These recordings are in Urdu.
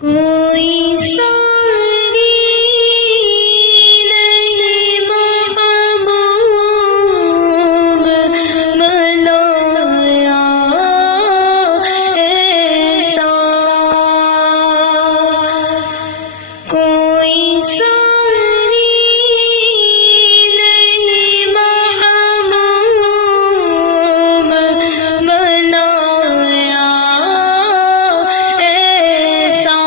کوئی ساری نہیں محبوب بنایا ایسا، کوئی ساری نہیں محبوب بنایا ایسا،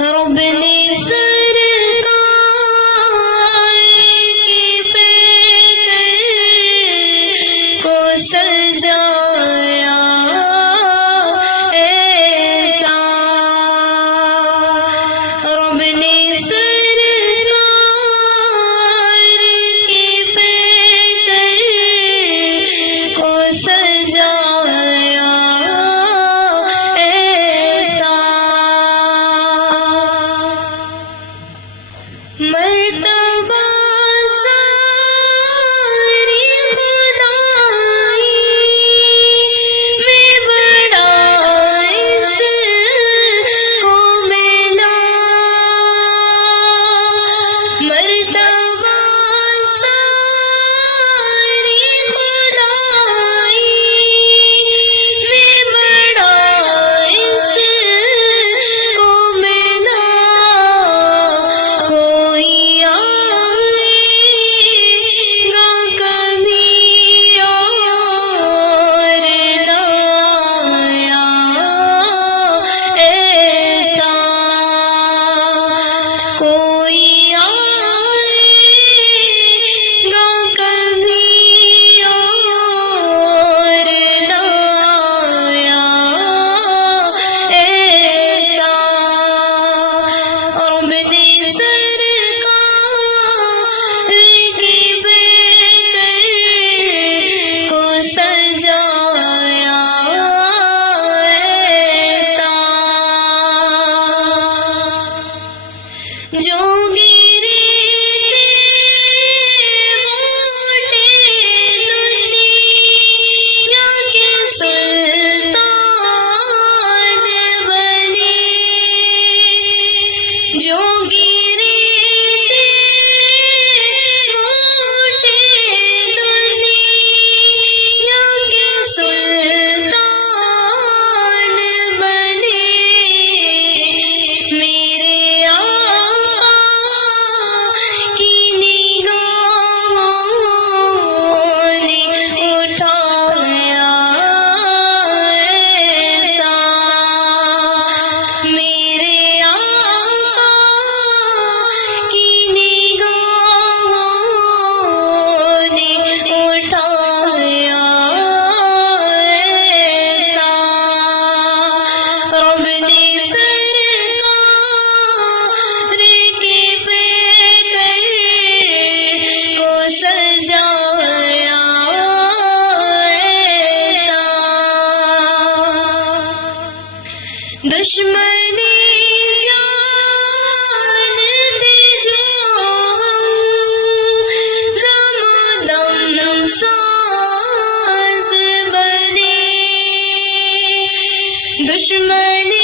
رب نے سرکار کی پیکر کو سجایا ایسا، رب نے سرکار کی پیکر کو سجایا ایسا، مرتبہ ساری خدائی میں بڑا اس کو ملا، مرتبہ ساری خدائی میں بڑا اس کو ملا، کوئی آئے گا کبھی اور لایا ایسا، کوئی آئے گا کبھی اور لایا ایسا، رب نے سرکار کی پیکر کو سجایا ایسا، جو گرے موٹے دنیا کے سلطان بنے، جو گرے موٹے دنیا کے سلطان بنے، میرے آقا کی نگاہوں نے اٹھایا ایسا، میرے آقا کی نگاہوں نے اٹھایا ایسا، رب نے سرکار کی پیکر کو سجایا ایسا، دشمنی جان پہ جو ہم دم دم ساز بنے، دشمنی